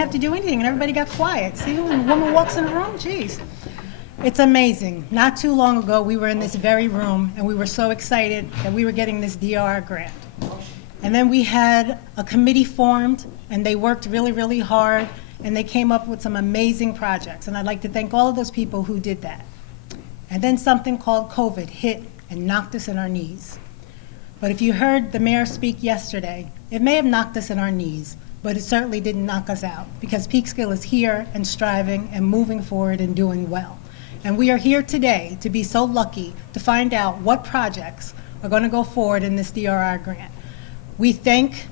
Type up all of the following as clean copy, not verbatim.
have to do anything, and everybody got quiet. See, when a woman walks in a room, geez. It's amazing. Not too long ago, we were in this very room, and we were so excited that we were getting this DRR grant. And then we had a committee formed, and they worked really, really hard, and they came up with some amazing projects. And I'd like to thank all of those people who did that. And then something called COVID hit and knocked us in our knees. But if you heard the mayor speak yesterday, it may have knocked us in our knees, but it certainly didn't knock us out, because Peekskill is here and striving and moving forward and doing well. And we are here today to be so lucky to find out what projects are going to go forward in this DRR grant. We thank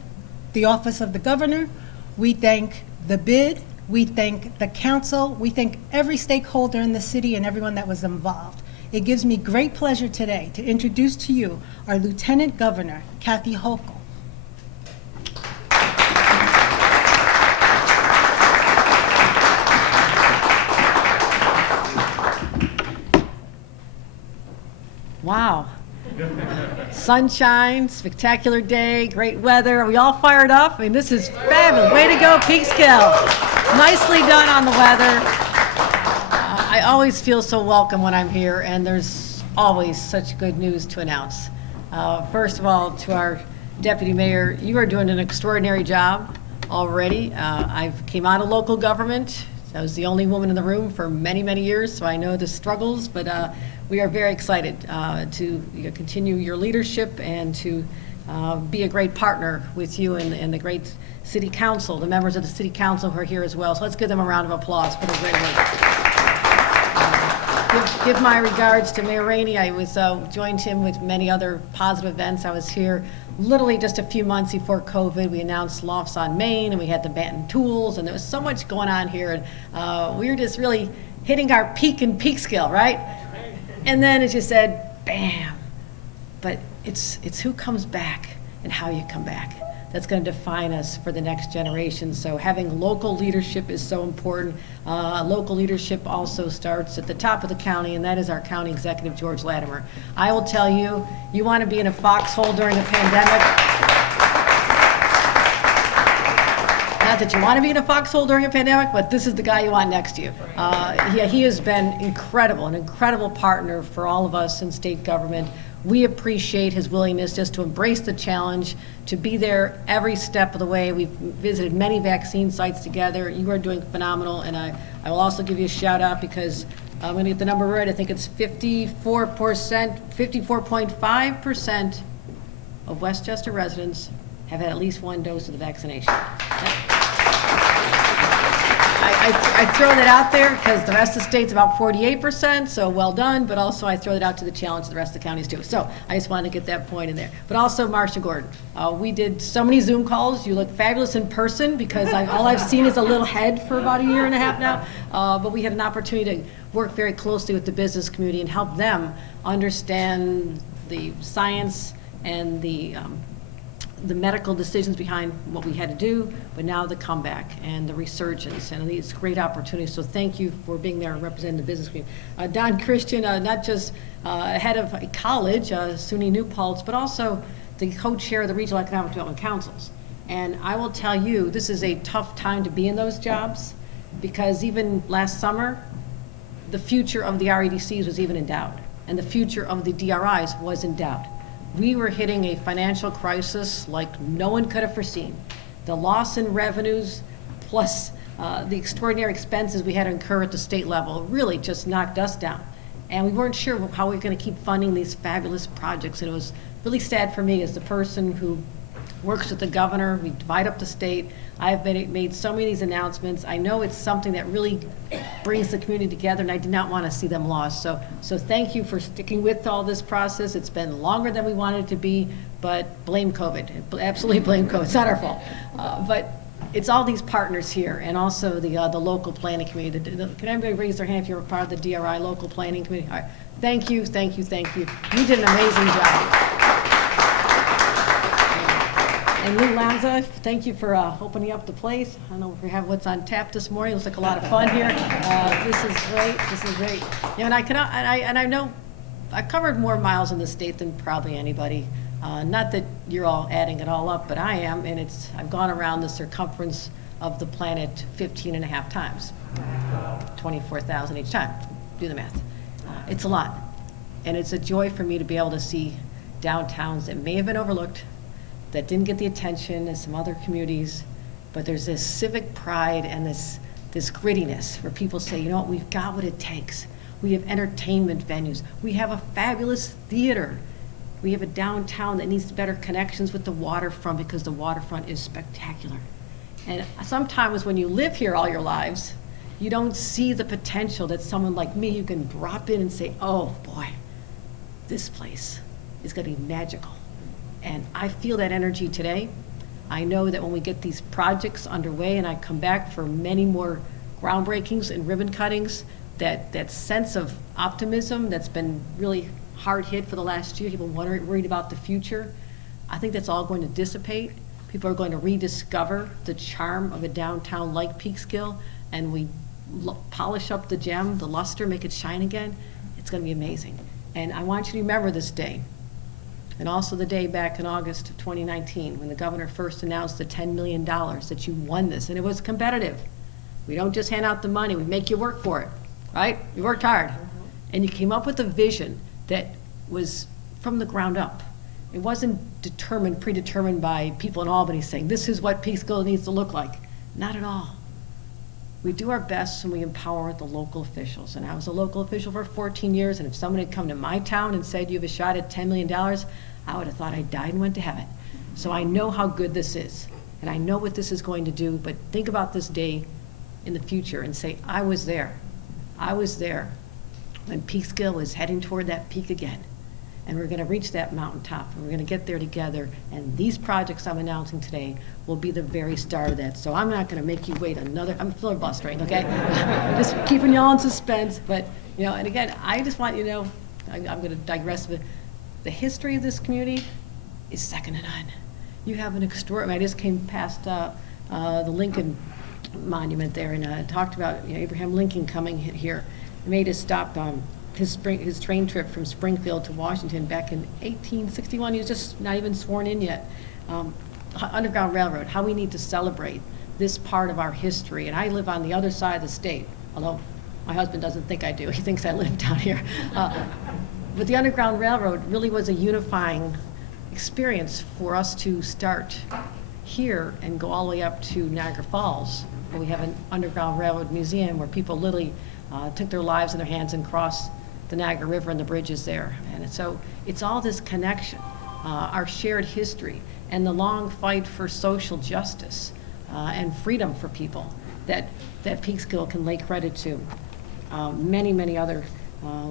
the Office of the Governor, we thank the bid, we thank the council, we thank every stakeholder in the city and everyone that was involved. It gives me great pleasure today to introduce to you our Lieutenant Governor, Kathy Hochul. Wow. Sunshine, spectacular day, great weather. Are we all fired up? I mean, this is fabulous. Way to go, Peekskill. Nicely done on the weather. I always feel so welcome when I'm here, and there's always such good news to announce. First of all, to our Deputy Mayor, you are doing an extraordinary job already. I came out of local government. I was the only woman in the room for many, many years, so I know the struggles, but we are very excited to continue your leadership and to be a great partner with you and the great City Council, the members of the City Council who are here as well. So let's give them a round of applause for the great work. Give my regards to Mayor Rainey. I was joined him with many other positive events. I was here literally just a few months before COVID. We announced Lofts on Main, and we had the Banton Tools, and there was so much going on here. And we were just really hitting our peak in Peekskill, right? And then as you said, bam. But it's who comes back and how you come back that's going to define us for the next generation. So having local leadership is so important. Local leadership also starts at the top of the county, and that is our county executive, George Vladimir. I will tell you, you want to be in a foxhole during a pandemic. Not that you want to be in a foxhole during a pandemic, but this is the guy you want next to you. He has been incredible, an incredible partner for all of us in state government. We appreciate his willingness just to embrace the challenge, to be there every step of the way. We've visited many vaccine sites together. You are doing phenomenal, and I will also give you a shout out because I'm going to get the number right. I think it's 54.5% of Westchester residents have had at least one dose of the vaccination. I throw that out there because the rest of the state's about 48%, so well done, but also I throw that out to the challenge of the rest of the counties too. So I just wanted to get that point in there. But also Marcia Gordon. We did so many Zoom calls. You look fabulous in person because all I've seen is a little head for about a year and a half now. But we had an opportunity to work very closely with the business community and help them understand the science and the medical decisions behind what we had to do, but now the comeback and the resurgence and these great opportunities. So thank you for being there and representing the business community. Don Christian, not just head of a college, SUNY New Paltz, but also the co-chair of the Regional Economic Development Councils. And I will tell you, this is a tough time to be in those jobs because even last summer, the future of the REDCs was even in doubt, and the future of the DRIs was in doubt. We were hitting a financial crisis like no one could have foreseen. The loss in revenues plus the extraordinary expenses we had to incur at the state level really just knocked us down. And we weren't sure how we were going to keep funding these fabulous projects. And it was really sad for me as the person who works with the governor. We divide up the state. I've made so many of these announcements. I know it's something that really brings the community together, and I did not want to see them lost. So thank you for sticking with all this process. It's been longer than we wanted it to be, but blame COVID. Absolutely blame COVID. It's not our fault. But it's all these partners here, and also the local planning community. Can everybody raise their hand if you're a part of the DRI local planning committee? All right. Thank you, thank you, thank you. You did an amazing job. And Lou Lanza, thank you for opening up the place. I don't know if we have what's on tap this morning. It looks like a lot of fun here. This is great. This is great. You know, and I know I covered more miles in the state than probably anybody. Not that you're all adding it all up, but I am, and I've gone around the circumference of the planet 15 and a half times. 24,000 each time. Do the math. It's a lot. And it's a joy for me to be able to see downtowns that may have been overlooked, that didn't get the attention as some other communities, but there's this civic pride and this grittiness where people say, you know what, we've got what it takes. We have entertainment venues. We have a fabulous theater. We have a downtown that needs better connections with the waterfront because the waterfront is spectacular. And sometimes when you live here all your lives, you don't see the potential that someone like me, you can drop in and say, oh boy, this place is gonna be magical. And I feel that energy today. I know that when we get these projects underway and I come back for many more groundbreakings and ribbon cuttings, that sense of optimism that's been really hard hit for the last year, people worried about the future, I think that's all going to dissipate. People are going to rediscover the charm of a downtown like Peekskill, and we polish up the gem, the luster, make it shine again. It's going to be amazing. And I want you to remember this day, and also the day back in August of 2019 when the governor first announced the $10 million that you won this, and it was competitive. We don't just hand out the money, we make you work for it, right? You worked hard, and you came up with a vision that was from the ground up. It wasn't predetermined by people in Albany saying, this is what Peekskill needs to look like. Not at all. We do our best and we empower the local officials. And I was a local official for 14 years, and if someone had come to my town and said, you have a shot at $10 million, I would have thought I died and went to heaven. So I know how good this is, and I know what this is going to do, but think about this day in the future and say, I was there. I was there when Peekskill was heading toward that peak again. And we're going to reach that mountaintop, and we're going to get there together. And these projects I'm announcing today will be the very start of that. So I'm not going to make you wait another, I'm filibustering, okay? Just keeping y'all in suspense. But, you know, and again, I just want you to know, I'm going to digress a bit. The history of this community is second to none. You have an extraordinary, I just came past the Lincoln Monument there and talked about, you know, Abraham Lincoln coming here. Made us stop his train trip from Springfield to Washington back in 1861. He was just not even sworn in yet. Underground Railroad, how we need to celebrate this part of our history. And I live on the other side of the state, although my husband doesn't think I do. He thinks I live down here. But the Underground Railroad really was a unifying experience for us to start here and go all the way up to Niagara Falls, where we have an Underground Railroad museum where people literally took their lives in their hands and crossed the Niagara River and the bridges there. And so it's all this connection, our shared history, and the long fight for social justice and freedom for people that Peekskill can lay credit to. Many, many other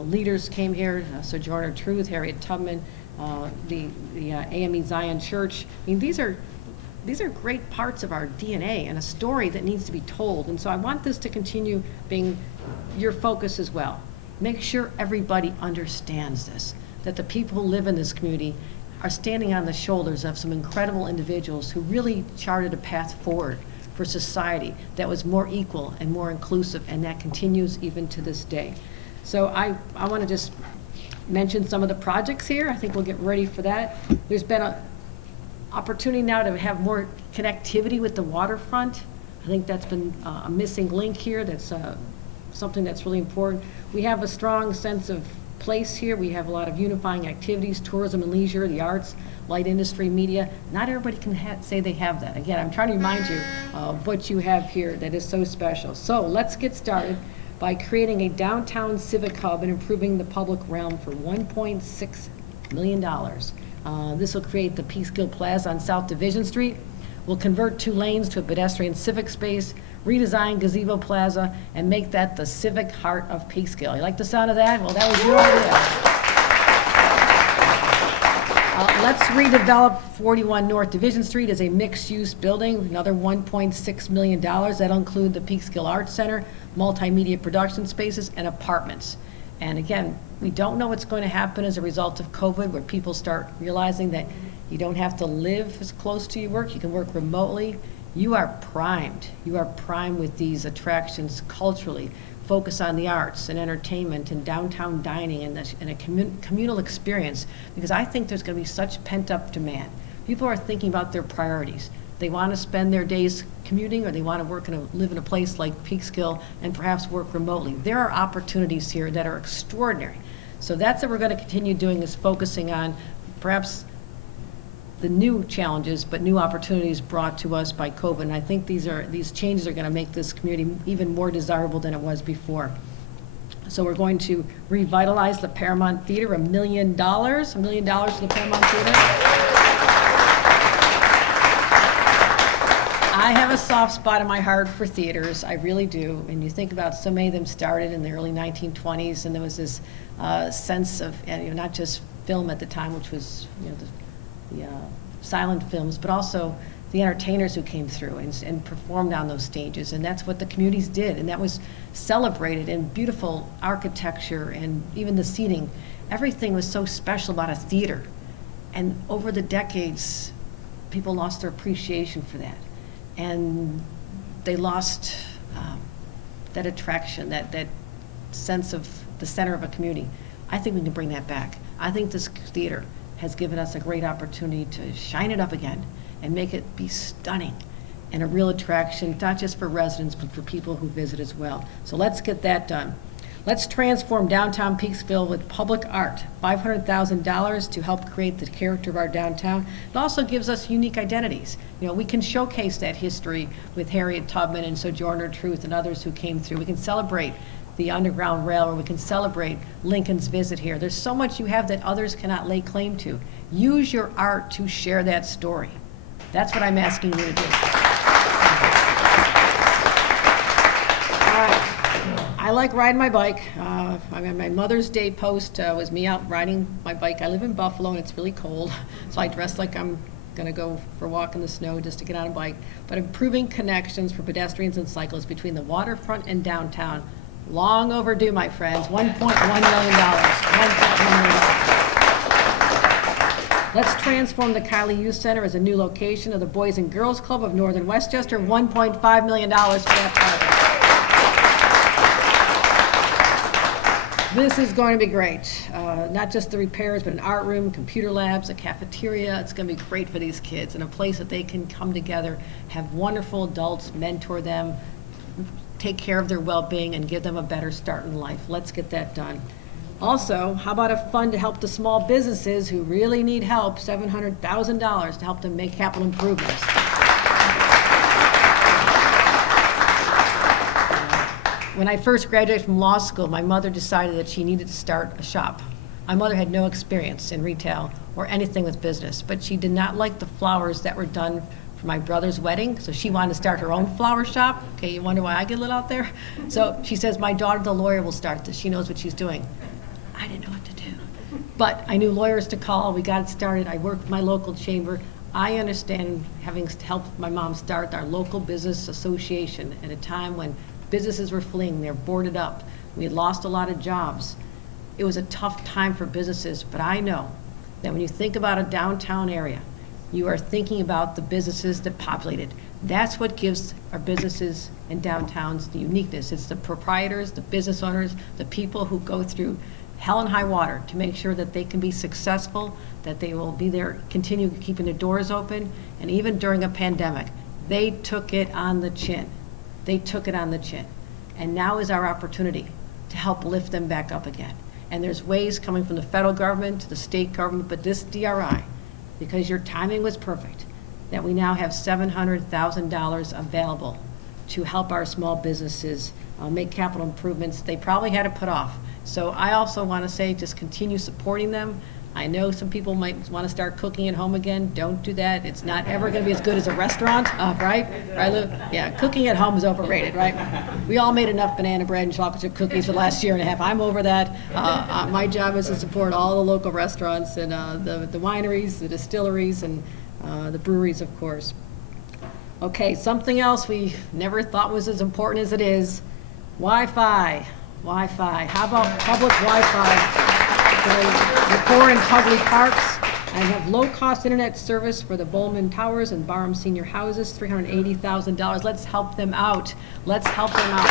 leaders came here, Sojourner Truth, Harriet Tubman, the AME Zion Church. I mean, these are great parts of our DNA and a story that needs to be told. And so I want this to continue being your focus as well. Make sure everybody understands this, that the people who live in this community are standing on the shoulders of some incredible individuals who really charted a path forward for society that was more equal and more inclusive, and that continues even to this day. So I want to just mention some of the projects here. I think we'll get ready for that. There's been an opportunity now to have more connectivity with the waterfront. I think that's been a missing link here. That's something that's really important. We have a strong sense of place here. We have a lot of unifying activities, tourism and leisure, the arts, light industry, media. Not everybody can say they have that. Again, I'm trying to remind you of what you have here that is so special. So let's get started by creating a downtown civic hub and improving the public realm for $1.6 million. This will create the Peekskill Plaza on South Division Street. We'll convert 2 lanes to a pedestrian civic space, redesign Gazebo Plaza, and make that the civic heart of Peekskill. You like the sound of that? Well, that was your idea. Let's redevelop 41 North Division Street as a mixed-use building, another $1.6 million. That'll include the Peekskill Arts Center, multimedia production spaces, and apartments. And again, we don't know what's going to happen as a result of COVID, where people start realizing that you don't have to live as close to your work, you can work remotely. You are primed. You are primed with these attractions culturally. Focus on the arts and entertainment and downtown dining and a communal experience, because I think there's going to be such pent-up demand. People are thinking about their priorities. they want to spend their days commuting, or they want to live in a place like Peekskill and perhaps work remotely. There are opportunities here that are extraordinary. So that's what we're going to continue doing, is focusing on perhaps the new challenges, but new opportunities brought to us by COVID. And I think these changes are going to make this community even more desirable than it was before. So we're going to revitalize the Paramount Theater, $1 million for the Paramount Theater. I have a soft spot in my heart for theaters, I really do. And you think about, so many of them started in the early 1920s, and there was this sense of, not just film at the time, which was the silent films, but also the entertainers who came through and performed on those stages. And that's what the communities did, and that was celebrated in beautiful architecture and even the seating. Everything was so special about a theater. And over the decades, people lost their appreciation for that. And they lost that attraction, that sense of the center of a community. I think we can bring that back. I think this theater has given us a great opportunity to shine it up again and make it be stunning and a real attraction, not just for residents, but for people who visit as well. So let's get that done. Let's transform downtown Peekskill with public art, $500,000 to help create the character of our downtown. It also gives us unique identities. We can showcase that history with Harriet Tubman and Sojourner Truth and others who came through. We can celebrate the Underground Railroad. We can celebrate Lincoln's visit here. There's so much you have that others cannot lay claim to. Use your art to share that story. That's what I'm asking you to do. All right. I like riding my bike. My Mother's Day post was me out riding my bike. I live in Buffalo and it's really cold, so I dress like I'm gonna go for a walk in the snow just to get on a bike. But improving connections for pedestrians and cyclists between the waterfront and downtown. Long overdue, my friends. $1.1 million. $1.1 million. Let's transform the Kylie Youth Center as a new location of the Boys and Girls Club of Northern Westchester. $1.5 million for that project. This is going to be great. Not just the repairs, but an art room, computer labs, a cafeteria. It's going to be great for these kids, and a place that they can come together, have wonderful adults mentor them, take care of their well-being, and give them a better start in life. Let's get that done. Also, how about a fund to help the small businesses who really need help, $700,000 to help them make capital improvements. When I first graduated from law school, my mother decided that she needed to start a shop. My mother had no experience in retail or anything with business, but she did not like the flowers that were done for my brother's wedding, so she wanted to start her own flower shop. Okay, you wonder why I get lit out there? So she says, my daughter, the lawyer, will start this. She knows what she's doing. I didn't know what to do. But I knew lawyers to call. We got it started. I worked with my local chamber. I understand having helped my mom start our local business association at a time when businesses were fleeing. They're boarded up. We had lost a lot of jobs. It was a tough time for businesses, but I know that when you think about a downtown area, you are thinking about the businesses that populate it. That's what gives our businesses and downtowns the uniqueness. It's the proprietors, the business owners, the people who go through hell and high water to make sure that they can be successful, that they will be there, continue keeping their doors open, and even during a pandemic, they took it on the chin. They took it on the chin. And now is our opportunity to help lift them back up again. And there's ways coming from the federal government to the state government, but this DRI, because your timing was perfect, that we now have $700,000 available to help our small businesses make capital improvements they probably had to put off. So I also want to say, just continue supporting them. I know some people might want to start cooking at home again. Don't do that. It's not ever going to be as good as a restaurant, right? Right, Lou? Yeah, cooking at home is overrated, right? We all made enough banana bread and chocolate chip cookies for the last year and a half. I'm over that. My job is to support all the local restaurants and the wineries, the distilleries, and the breweries, of course. Okay, something else we never thought was as important as it is, Wi-Fi. Wi-Fi. How about public Wi-Fi? The poor in public parks, and have low-cost internet service for the Bowman Towers and Barham Senior Houses, $380,000. Let's help them out. Let's help them out.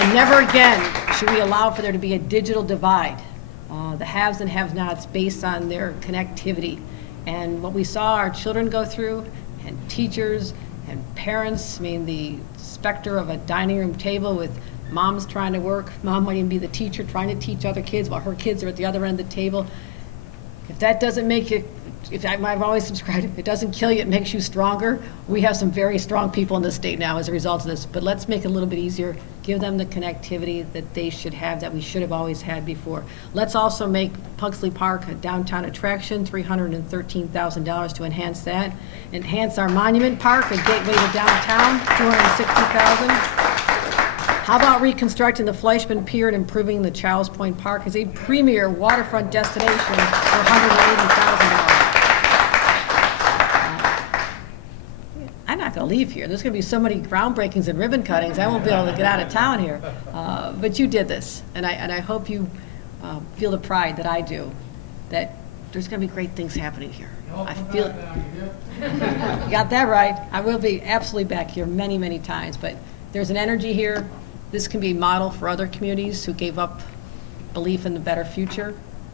And never again should we allow for there to be a digital divide, the haves and have-nots based on their connectivity. And what we saw our children go through, and teachers and parents, I mean, the specter of a dining room table with moms trying to work, mom might even be the teacher trying to teach other kids while her kids are at the other end of the table. If that doesn't make you, I've always subscribed, if it doesn't kill you, it makes you stronger. We have some very strong people in this state now as a result of this, but let's make it a little bit easier. Give them the connectivity that they should have, that we should have always had before. Let's also make Pugsley Park a downtown attraction, $313,000 to enhance that. Enhance our Monument Park, a gateway to downtown, $260,000. How about reconstructing the Fleischman Pier and improving the Charles Point Park as a premier waterfront destination for $180,000? I'm not going to leave here. There's going to be so many groundbreakings and ribbon cuttings, I won't be able to get out of town here. But you did this, and I hope you feel the pride that I do, that there's going to be great things happening here. I feel it. You got that right. I will be absolutely back here many, many times, but there's an energy here. This can be a model for other communities who gave up belief in the better future.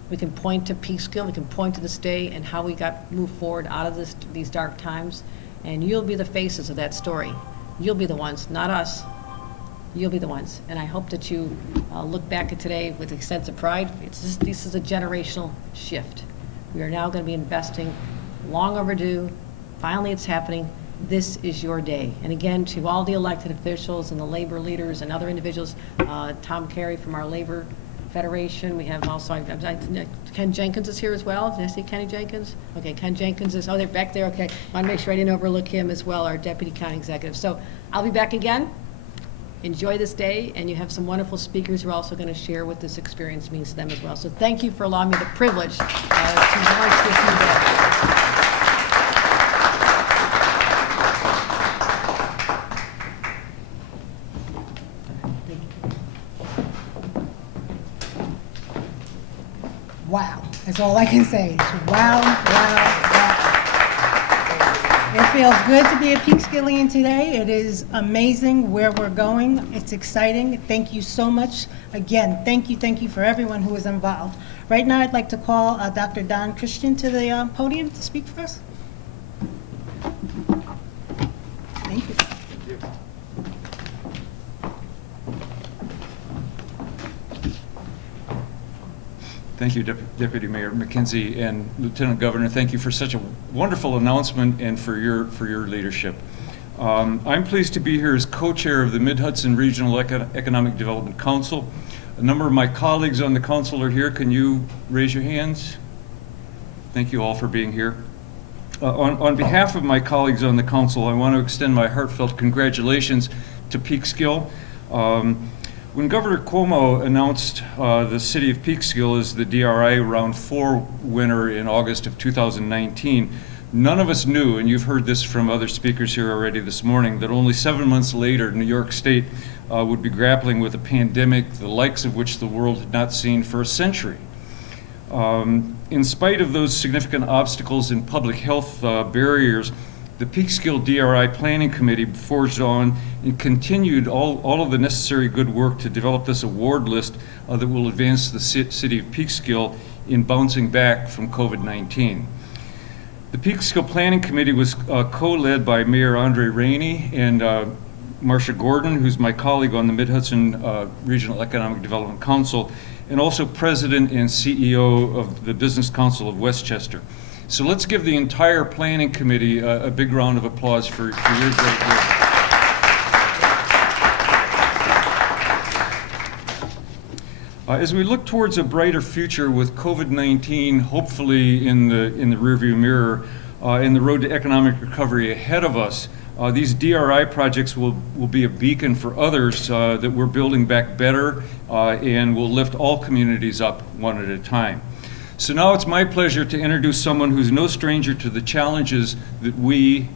We can point to Peekskill, we can point to this day and how we got moved forward out of these dark times. And you'll be the faces of that story. You'll be the ones, not us. You'll be the ones. And I hope that you look back at today with a sense of pride. This is a generational shift. We are now going to be investing, long overdue. Finally, it's happening. This is your day. And again, to all the elected officials and the labor leaders and other individuals, Tom Carey from our Labor Federation. We have also, Ken Jenkins is here as well. Did I see Kenny Jenkins? Okay, Ken Jenkins is, oh, they're back there, okay. Want to make sure I didn't overlook him as well, our Deputy County Executive. So I'll be back again. Enjoy this day, and you have some wonderful speakers who are also going to share what this experience means to them as well. So thank you for allowing me the privilege to launch this new day. Wow, that's all I can say. Wow, wow, wow. It feels good to be a Peekskillian today. It is amazing where we're going. It's exciting. Thank you so much. Again, thank you for everyone who was involved. Right now, I'd like to call Dr. Don Christian to the podium to speak for us. Thank you. Thank you, Deputy Mayor McKenzie and Lieutenant Governor. Thank you for such a wonderful announcement and for your leadership. I'm pleased to be here as co-chair of the Mid-Hudson Regional Economic Development Council. A number of my colleagues on the council are here. Can you raise your hands? Thank you all for being here. On behalf of my colleagues on the council, I want to extend my heartfelt congratulations to Peekskill. When Governor Cuomo announced the city of Peekskill as the DRI Round 4 winner in August of 2019, none of us knew, and you've heard this from other speakers here already this morning, that only 7 months later, New York State would be grappling with a pandemic, the likes of which the world had not seen for a century. In spite of those significant obstacles and public health barriers, the Peekskill DRI Planning Committee forged on and continued all of the necessary good work to develop this award list that will advance the city of Peekskill in bouncing back from COVID-19. The Peekskill Planning Committee was co-led by Mayor Andre Rainey and Marcia Gordon, who's my colleague on the Mid-Hudson Regional Economic Development Council, and also President and CEO of the Business Council of Westchester. So let's give the entire planning committee a big round of applause for your great work. As we look towards a brighter future with COVID-19 hopefully in the rearview mirror and the road to economic recovery ahead of us, these DRI projects will be a beacon for others that we're building back better and will lift all communities up one at a time. So now it's my pleasure to introduce someone who's no stranger to the challenges that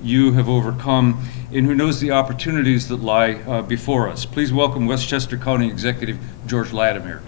you have overcome, and who knows the opportunities that lie before us. Please welcome Westchester County Executive George Vladimir.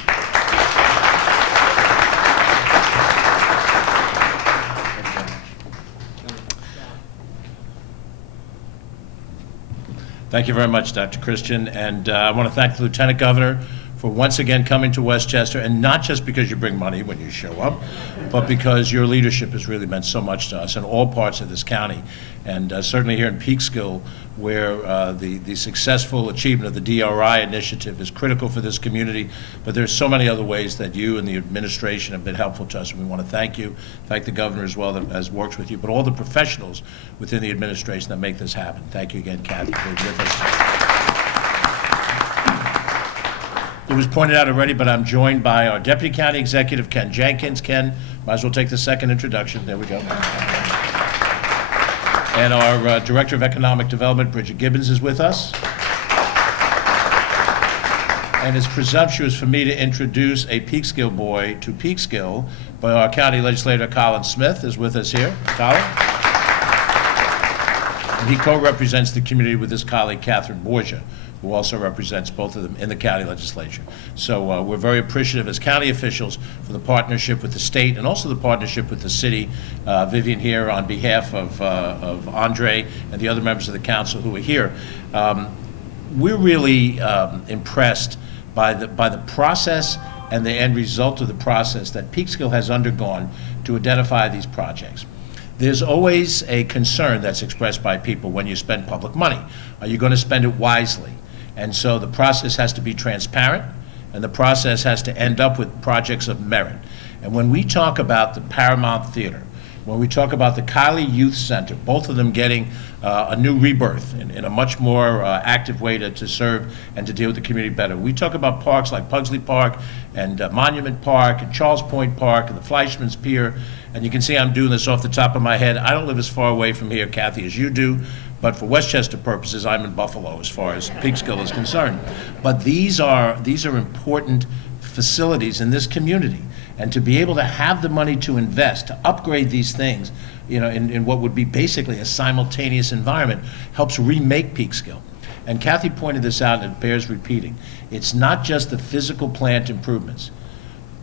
Thank you very much, Dr. Christian, and I want to thank the Lieutenant Governor for once again coming to Westchester, and not just because you bring money when you show up, but because your leadership has really meant so much to us in all parts of this county. And certainly here in Peekskill, where the successful achievement of the DRI initiative is critical for this community, but there's so many other ways that you and the administration have been helpful to us, and we want to thank you, thank the governor as well that has worked with you, but all the professionals within the administration that make this happen. Thank you again, Kathy, for being with us. It was pointed out already, but I'm joined by our Deputy County Executive, Ken Jenkins. Ken, might as well take the second introduction. There we go. And our Director of Economic Development, Bridget Gibbons, is with us. And it's presumptuous for me to introduce a Peekskill boy to Peekskill, but our County Legislator, Colin Smith, is with us here. Colin? And he co-represents the community with his colleague, Catherine Borgia, who also represents both of them in the county legislature. So we're very appreciative as county officials for the partnership with the state and also the partnership with the city. Vivian here on behalf of Andre and the other members of the council who are here. We're really impressed by the process and the end result of the process that Peekskill has undergone to identify these projects. There's always a concern that's expressed by people when you spend public money. Are you going to spend it wisely? And so the process has to be transparent, and the process has to end up with projects of merit. And when we talk about the Paramount Theater, when we talk about the Kylie Youth Center, both of them getting a new rebirth in a much more active way to serve and to deal with the community better. We talk about parks like Pugsley Park and Monument Park and Charles Point Park and the Fleischman's Pier. And you can see I'm doing this off the top of my head. I don't live as far away from here, Kathy, as you do. But for Westchester purposes, I'm in Buffalo as far as Peekskill is concerned. But these are important facilities in this community. And to be able to have the money to invest, to upgrade these things, in what would be basically a simultaneous environment, helps remake Peekskill. And Kathy pointed this out, and it bears repeating. It's not just the physical plant improvements.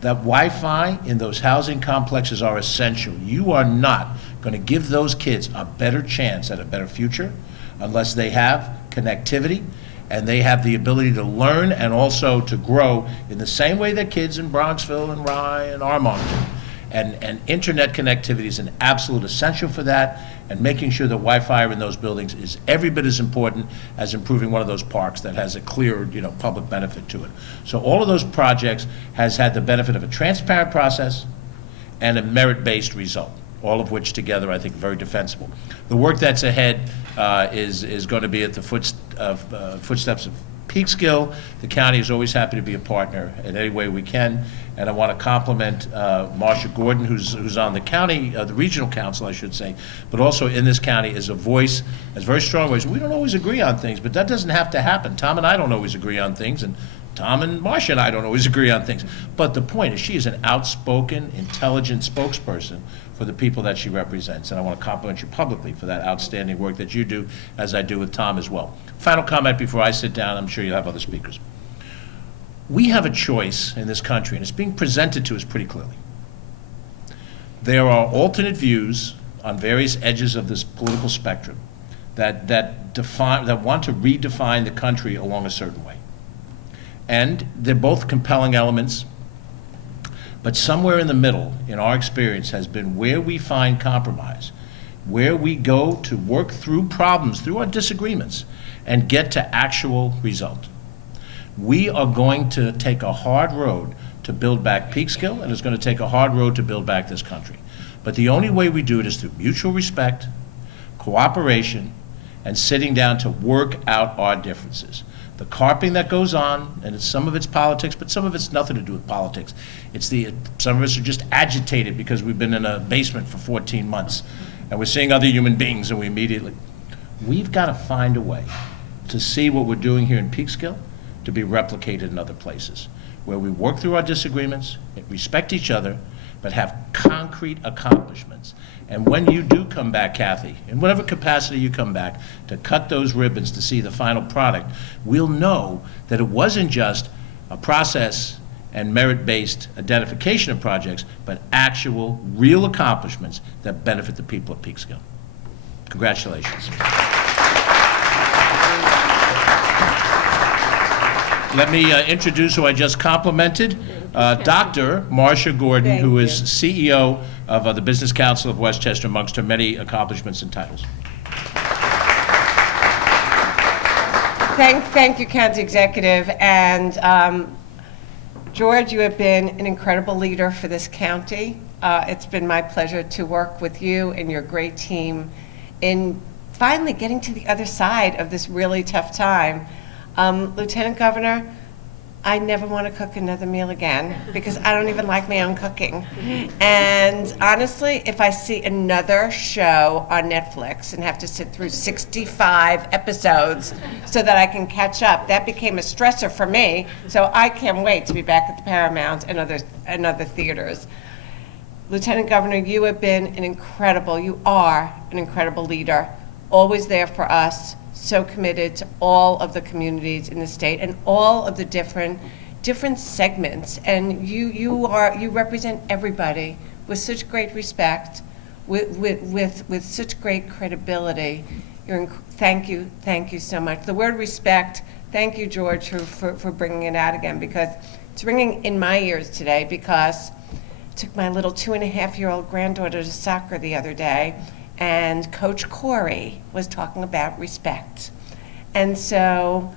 That Wi-Fi in those housing complexes are essential. You are not going to give those kids a better chance at a better future unless they have connectivity and they have the ability to learn and also to grow in the same way that kids in Bronxville and Rye and Armonk do. And internet connectivity is an absolute essential for that, and making sure that Wi-Fi in those buildings is every bit as important as improving one of those parks that has a clear, public benefit to it. So all of those projects has had the benefit of a transparent process and a merit-based result, all of which together I think are very defensible. The work that's ahead is going to be at the footsteps of Peekskill. The county is always happy to be a partner in any way we can, and I want to compliment Marcia Gordon, who's on the county, the regional council, I should say, but also in this county is a voice, has very strong voice. We don't always agree on things, but that doesn't have to happen. Tom and I don't always agree on things, and Tom and Marcia and I don't always agree on things. But the point is, she is an outspoken, intelligent spokesperson for the people that she represents. And I want to compliment you publicly for that outstanding work that you do, as I do with Tom as well. Final comment before I sit down. I'm sure you'll have other speakers. We have a choice in this country, and it's being presented to us pretty clearly. There are alternate views on various edges of this political spectrum that want to redefine the country along a certain way. And they're both compelling elements, but somewhere in the middle, in our experience, has been where we find compromise, where we go to work through problems, through our disagreements, and get to actual result. We are going to take a hard road to build back Peekskill, and it's going to take a hard road to build back this country. But the only way we do it is through mutual respect, cooperation, and sitting down to work out our differences. The carping that goes on, and some of it's politics, but some of it's nothing to do with politics. Some of us are just agitated because we've been in a basement for 14 months, and we're seeing other human beings, and we've got to find a way to see what we're doing here in Peekskill to be replicated in other places, where we work through our disagreements, respect each other, but have concrete accomplishments. And when you do come back, Kathy, in whatever capacity you come back, to cut those ribbons to see the final product, we'll know that it wasn't just a process and merit-based identification of projects, but actual, real accomplishments that benefit the people of Peekskill. Congratulations. Let me introduce who I just complimented, Dr. Marcia Gordon, Thank who you. is CEO of the Business Council of Westchester, amongst her many accomplishments and titles. Thank you, County Executive. And George, you have been an incredible leader for this county. It's been my pleasure to work with you and your great team in finally getting to the other side of this really tough time. Lieutenant Governor, I never want to cook another meal again because I don't even like my own cooking. And honestly, if I see another show on Netflix and have to sit through 65 episodes so that I can catch up, that became a stressor for me. So I can't wait to be back at the Paramount and other theaters. Lieutenant Governor, you have been you are an incredible leader, always there for us, so committed to all of the communities in the state and all of the different segments. And you represent everybody with such great respect, with such great credibility. Thank you so much. The word respect, thank you, George, for bringing it out again, because it's ringing in my ears today, because I took my little 2.5-year-old granddaughter to soccer the other day, and Coach Corey was talking about respect. And so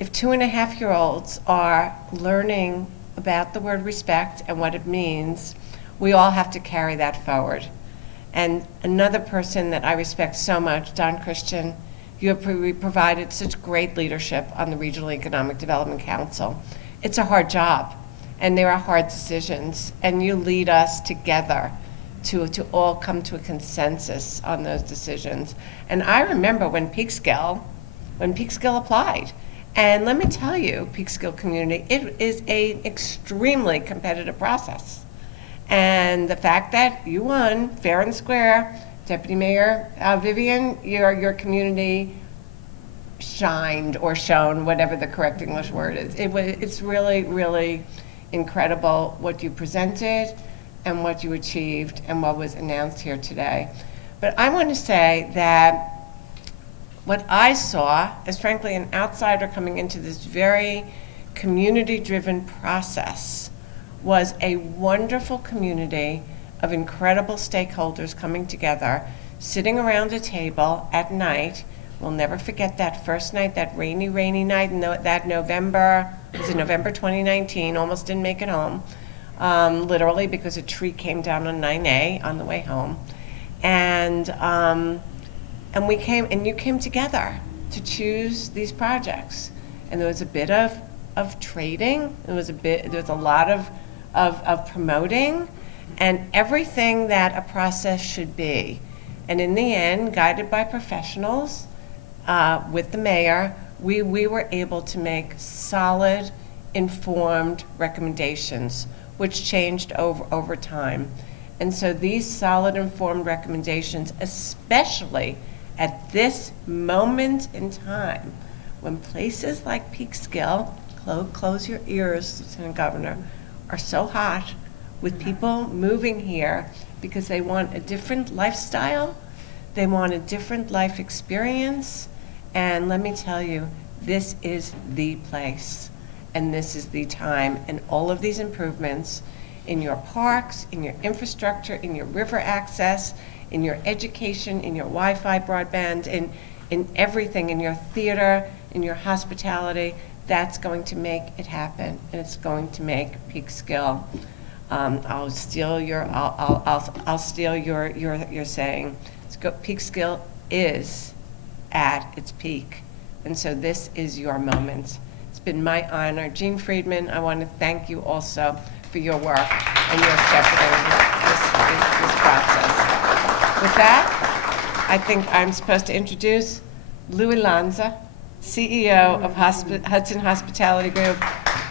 if 2.5-year-olds are learning about the word respect and what it means, we all have to carry that forward. And another person that I respect so much, Don Christian, you have provided such great leadership on the Regional Economic Development Council. It's a hard job, and there are hard decisions, and you lead us together to all come to a consensus on those decisions. And I remember when Peekskill applied. And let me tell you, Peekskill community, it is an extremely competitive process. And the fact that you won fair and square, Deputy Mayor Vivian, your community shined or shone, whatever the correct English word is. It's really, really incredible what you presented and what you achieved and what was announced here today. But I want to say that what I saw as, frankly, an outsider coming into this very community-driven process was a wonderful community of incredible stakeholders coming together, sitting around a table at night. We'll never forget that first night, that rainy night, and that November, was it November 2019, almost didn't make it home. Literally, because a tree came down on 9A on the way home. And we came, and you came together to choose these projects. And there was a bit of trading, there was a lot of promoting, and everything that a process should be. And in the end, guided by professionals, with the mayor, we were able to make solid, informed recommendations, which changed over time. And so these solid, informed recommendations, especially at this moment in time, when places like Peekskill, close your ears, Lieutenant Governor, are so hot, with people moving here because they want a different lifestyle, they want a different life experience, and let me tell you, this is the place. And this is the time, and all of these improvements in your parks, in your infrastructure, in your river access, in your education, in your Wi-Fi broadband, in everything, in your theater, in your hospitality, that's going to make it happen, and it's going to make Peekskill. I'll steal your saying. Peekskill is at its peak, and so this is your moment. It's been my honor. Gene Friedman, I want to thank you also for your work and your shepherding this process. With that, I think I'm supposed to introduce Louis Lanza, CEO of Hudson Hospitality Group,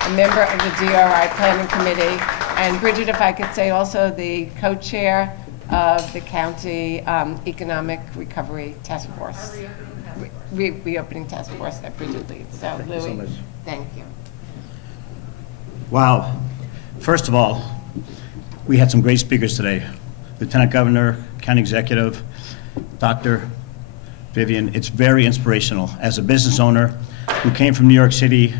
a member of the DRI Planning Committee, and Bridget, if I could say also the co-chair of the County Economic Recovery Task Force. Reopening Task Force that Bridget leads. So, Louis, thank you. Wow. First of all, we had some great speakers today. Lieutenant Governor, County Executive, Dr. Vivian. It's very inspirational. As a business owner who came from New York City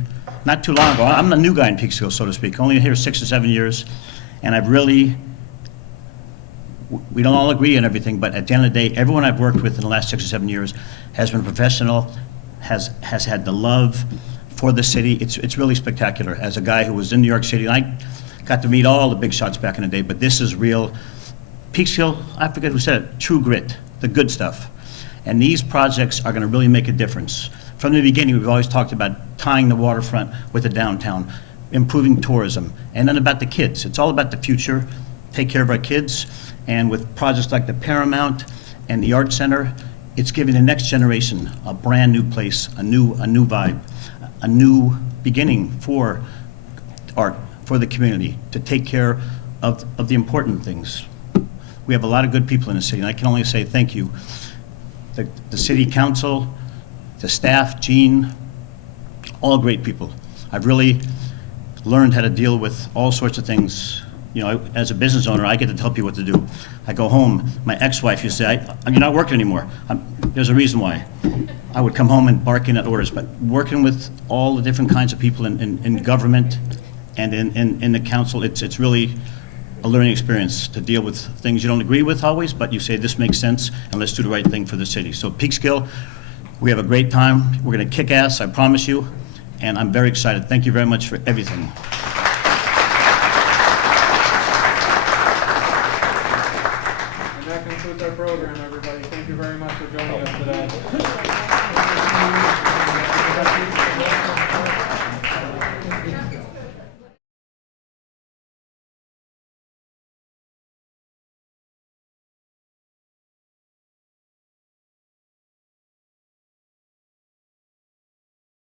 not too long ago, I'm the new guy in Peekskill, so to speak, only here 6 or 7 years, and I've really, we don't all agree on everything, but at the end of the day, everyone I've worked with in the last 6 or 7 years has been professional, has had the love for the city. It's really spectacular. As a guy who was in New York City, and I got to meet all the big shots back in the day, but this is real. Peekskill, I forget who said it, true grit, the good stuff. And these projects are going to really make a difference. From the beginning, we've always talked about tying the waterfront with the downtown, improving tourism, and then about the kids. It's all about the future, take care of our kids, and with projects like the Paramount and the Art Center, it's giving the next generation a brand new place, a new vibe, a new beginning for art, for the community, to take care of the important things. We have a lot of good people in the city, and I can only say thank you. The city council, the staff, Gene, all great people. I've really learned how to deal with all sorts of things. You know, as a business owner, I get to tell people what to do. I go home, my ex-wife used to say, you're not working anymore. There's a reason why. I would come home and barking at orders, but working with all the different kinds of people in government and in the council, it's really a learning experience to deal with things you don't agree with always, but you say this makes sense and let's do the right thing for the city. So Peekskill, we have a great time. We're going to kick ass, I promise you, and I'm very excited. Thank you very much for everything. And that concludes our program, everybody. Thank you very much for joining us today.